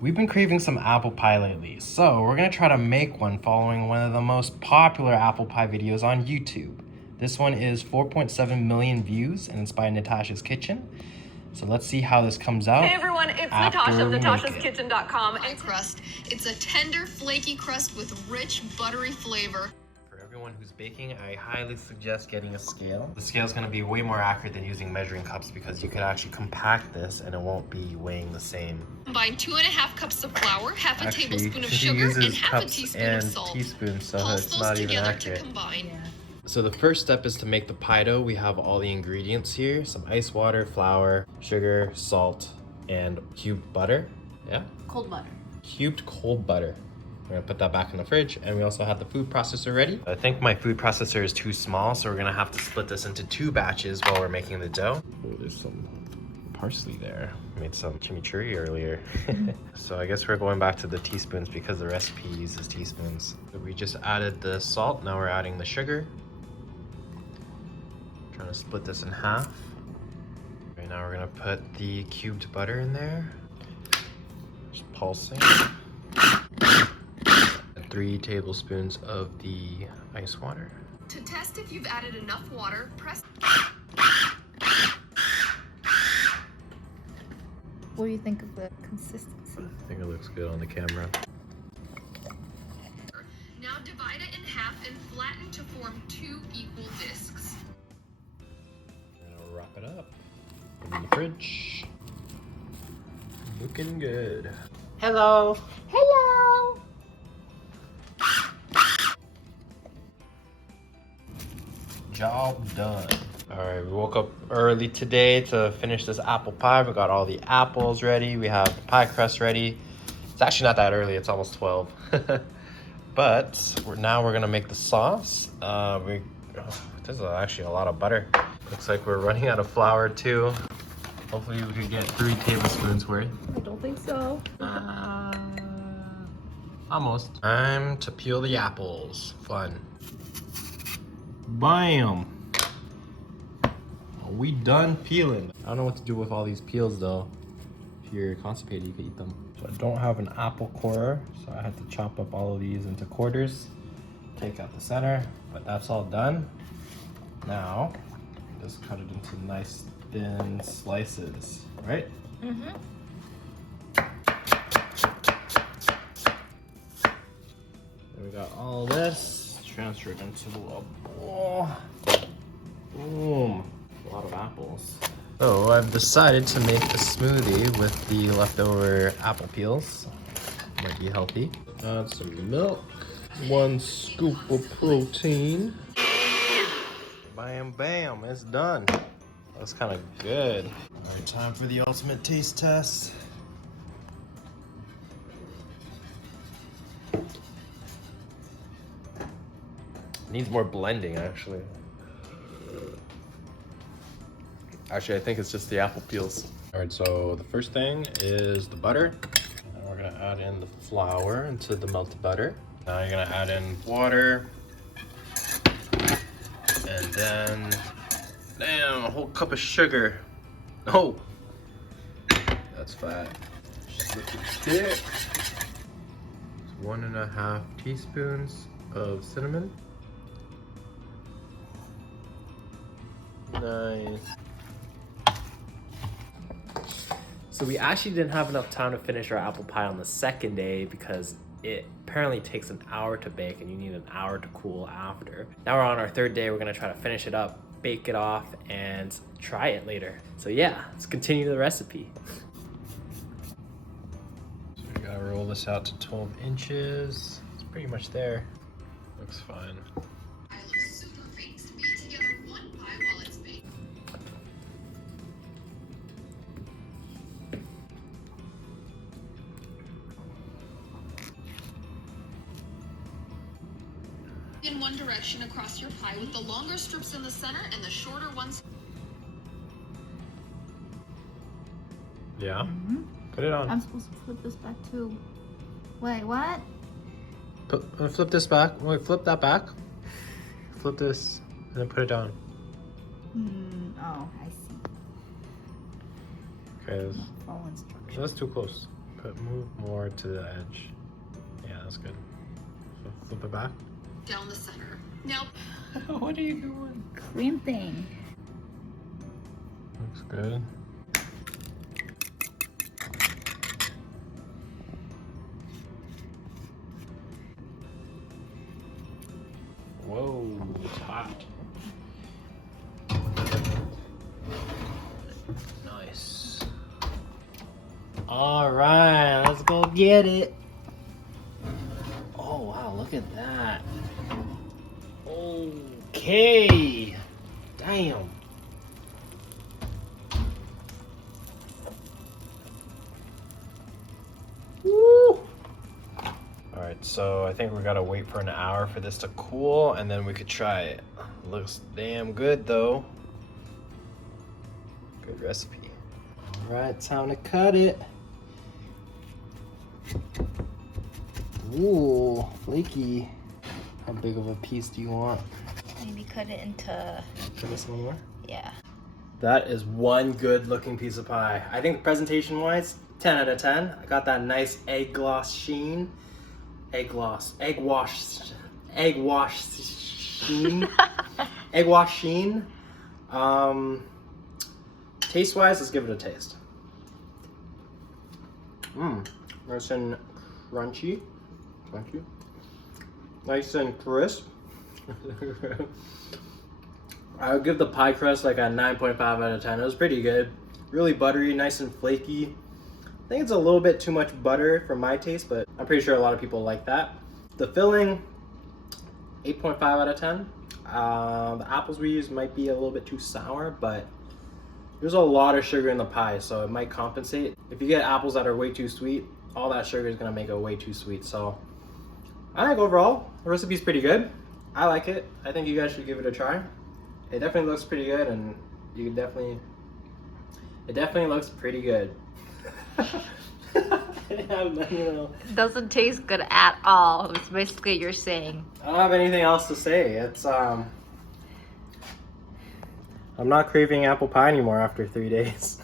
We've been craving some apple pie lately, so we're gonna try to make one following one of the most popular apple pie videos on YouTube. This one is 4.7 million views and it's by Natasha's Kitchen. So let's see how this comes out. Hey everyone, it's Natasha of natashaskitchen.com. Pie crust. It's a tender, flaky crust with rich, buttery flavor. For everyone who's baking, I highly suggest getting a scale. The scale is going to be way more accurate than using measuring cups because you could actually compact this and it won't be weighing the same. Combine 2.5 cups of flour, half a tablespoon of she sugar, uses and half a cups teaspoon and of salt. teaspoons, so Pulse it's those not even together accurate. to combine. So the first step is to make the pie dough. We have all the ingredients here: some ice water, flour, sugar, salt, and cubed butter. Yeah? Cold butter. Cubed cold butter. We're gonna put that back in the fridge, and we also have the food processor ready. I think my food processor is too small, so we're gonna have to split this into 2 batches while we're making the dough. Oh, there's some parsley there. Made some chimichurri earlier. So I guess we're going back to the teaspoons because the recipe uses teaspoons. So we just added the salt, now we're adding the sugar. Trying to split this in half. Right now we're gonna put the cubed butter in there. Just pulsing. And 3 tablespoons of the ice water. To test if you've added enough water, press. What do you think of the consistency? I think it looks good on the camera. Now divide it in half and flatten to form 2 equal discs. I'm gonna wrap it up. Put it in the fridge. Looking good. Hello. Hello! Job done. All right, we woke up early today to finish this apple pie. We got all the apples ready. We have the pie crust ready. It's actually not that early. It's almost 12. But now we're gonna make the sauce. There's actually a lot of butter. Looks like we're running out of flour too. Hopefully we could get 3 tablespoons worth. I don't think so. Almost. Time to peel the apples. Fun. Bam! Are we done peeling? I don't know what to do with all these peels though. If you're constipated, you can eat them. So I don't have an apple corer, so I had to chop up all of these into quarters. Take out the center, but that's all done. Now, just cut it into nice thin slices, right? Mm-hmm. Then we got all this transferred into a bowl. Boom. A lot of apples. So I've decided to make a smoothie with the leftover apple peels. Might be healthy. Add some milk. 1 scoop of protein. Bam, bam, it's done. That's kind of good. All right, time for the ultimate taste test. Needs more blending, actually. Actually, I think it's just the apple peels. All right, so the first thing is the butter. And we're gonna add in the flour into the melted butter. Now you're gonna add in water. And then, damn, a whole cup of sugar. Oh, that's fat. Just looking thick. 1.5 teaspoons of cinnamon. Nice. So we actually didn't have enough time to finish our apple pie on the second day because it apparently takes an hour to bake and you need an hour to cool after. Now we're on our 3rd day. We're gonna try to finish it up, bake it off, and try it later. So yeah, let's continue the recipe. So we gotta roll this out to 12 inches. It's pretty much there. Looks fine. Super baked. Beat together 1 pie while it's baked. In one direction across your pie with the longer strips in the center and the shorter ones. Yeah. Put it on. I'm supposed to flip this back too. Wait, what? Flip this back. Wait, flip that back. Flip this and then put it down. Oh, I see. Okay. Follow instructions. That's too close. But move more to the edge. Yeah, that's good. So flip it back. Down the center. Now, What are you doing? Crimping. Looks good. Whoa, it's hot. Nice. All right, let's go get it. Oh wow, look at that. Okay. Damn. Woo. All right, so I think we gotta wait for an hour for this to cool, and then we could try it. Looks damn good though. Good recipe. All right, time to cut it. Ooh, flaky. How big of a piece do you want? Maybe cut it into. For this one more? Yeah. That is one good looking piece of pie. I think presentation wise, 10 out of 10. I got that nice egg gloss sheen. Egg wash sheen. Egg wash sheen. Taste wise, let's give it a taste. Nice and crunchy. Nice and crisp. I would give the pie crust like a 9.5 out of 10. It was pretty good. Really buttery, nice and flaky. I think it's a little bit too much butter for my taste, but I'm pretty sure a lot of people like that. The filling, 8.5 out of 10. The apples we used might be a little bit too sour, but there's a lot of sugar in the pie, so it might compensate. If you get apples that are way too sweet, all that sugar is gonna make it way too sweet. So I think overall, the recipe's pretty good. I like it. I think you guys should give it a try. It definitely looks pretty good, and it definitely looks pretty good. Doesn't taste good at all. It's basically what you're saying. I don't have anything else to say. It's I'm not craving apple pie anymore after 3 days.